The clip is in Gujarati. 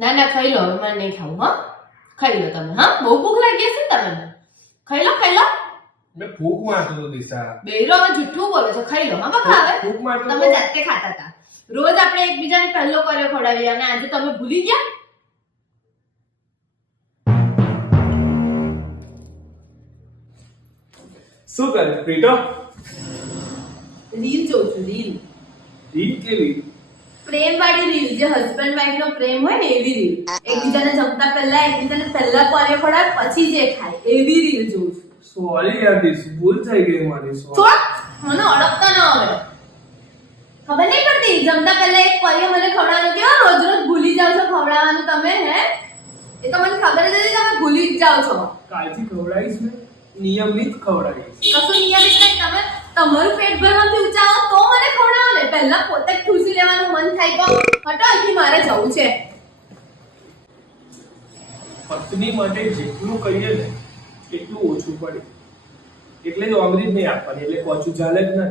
ના ના ખાઈ લો, હવે મારે નહીં ખાવું. હા ખાઈ લો તમે. હા બહુ ભૂખ લાગી છે તમને. ખાઈ લો ખાઈ લો. મેં ફૂંક મારતો હતો દિશા. બેરો હવે જુઠ્ઠું બોલે છે. ખાઈ લો. હા બકા હવે ફૂંક મારતો તમે જાતે ખાતા હતા. રોજ આપણે એકબીજાને પહેલો કર્યો ખવડાવીએ અને આજે તમે ભૂલી ગયા. શું કરે પ્રીતો? રીલ જોઉં છું. રીલ રીત કેવી? પ્રેમ વાળી રીલ, જે હસબન્ડ વાઈફ નો પ્રેમ હોય ને એવી રીલ. એકબીજાને જમતા પહેલા એકબીજાને પહેલા કર્યો ખવડાવે પછી જે ખાય એવી રીલ જોઉં છું. સોરી યાર દિશુ, ભૂલ થઈ ગઈ મારી. છોડ, મને અડકતા ના આવે. ખબર નહીં પડતી જમતા પહેલા એક કર્યો મને ખવડાવવાનું, કેવા રોજ રોજ ભૂલી જાવ છો ખવડાવવાનું તમે. હે એ તો મને ખબર જ હતી તમે ભૂલી જ જાવ છો. કાલથી ખવડાવીશ ને, નિયમિત ખવડાવીશ. કશું નિયમિત નહીં. તમે તમારું પેટ ભરવાથી ઊંચાવો તો મને ખવડાવો ને. પહેલા પોતે જ ખુશી લેવાનું મન થાય તો હટો, અહીંથી મારે જવું છે. પત્ની માટે જેટલું કહીએ ને એટલું ઓછું પડે. એટલે જ અમૃત નહીં આપવાની, એટલે કોચું ચાલે જ ને.